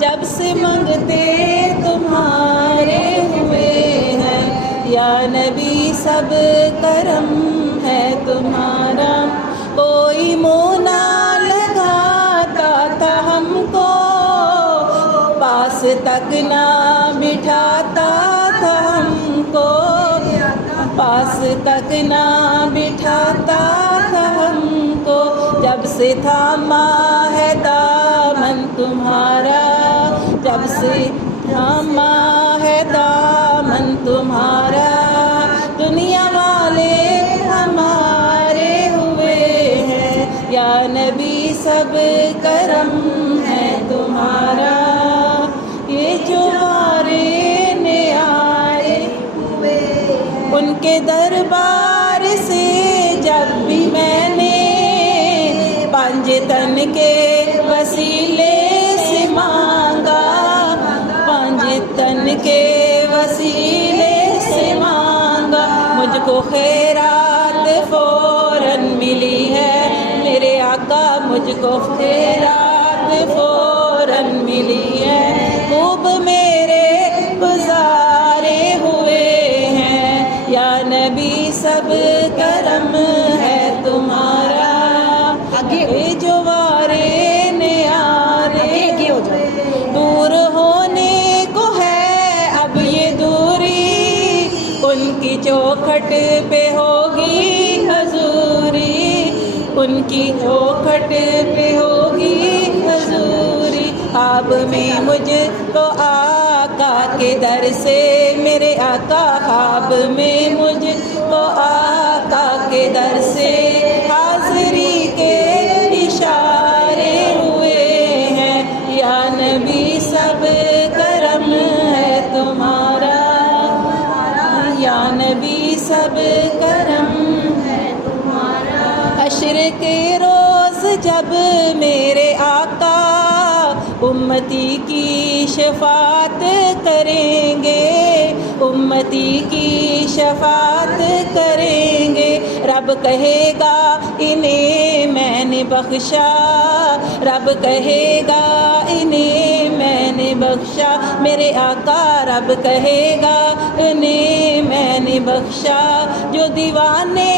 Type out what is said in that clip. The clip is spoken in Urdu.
جب سے منگتے تمہارے ہوئے ہیں یا نبی سب کرم ہے تمہارا کوئی منہ نہ لگاتا تھا ہم کو پاس تک نہ بٹھاتا تھا ہم کو پاس تک نہ بٹھاتا تھا ہم کو جب سے تھاما ہے دامن تمہارا جب سے تھاما ہے دامن تمہارا دنیا والے ہمارے ہوئے ہیں یا نبی سب کرم ہے تمہارا یہ جو ہمارے نیارے ہوئے ان کے دربار سے جب بھی میں نے پانچ تن کے وسیلے سے مانگا پانچ تن کے وسیلے سے مانگا مجھ کو خیرات فوراً ملی ہے میرے آقا مجھ کو خیرات فوراً ملی ہے خوب میرے گزارے ہوئے ہیں یا نبی سب کرم ہے تمہارا جو وارے نیارے دور ہونے کو ہے اب یہ دوری ان کی چوکھٹ پہ ہوگی حضوری ان کی چوکھٹ پہ ہوگی حضوری خواب میں مجھ کو آقا کے در سے میرے آقا خواب میں مجھ کو آقا کے در سے حاضری کے اشارے ہوئے ہیں یا نبی سب کرم ہے تمہارا یا نبی سب کرم ہے تمہارا حشر کے روز جب میرے آقا امتی کی شفاعت کریں گے امتی کی شفاعت کریں گے رب کہے گا انہیں میں نے بخشا رب کہے گا انہیں میں نے بخشا میرے آقا رب کہے گا انہیں میں نے بخشا جو دیوانے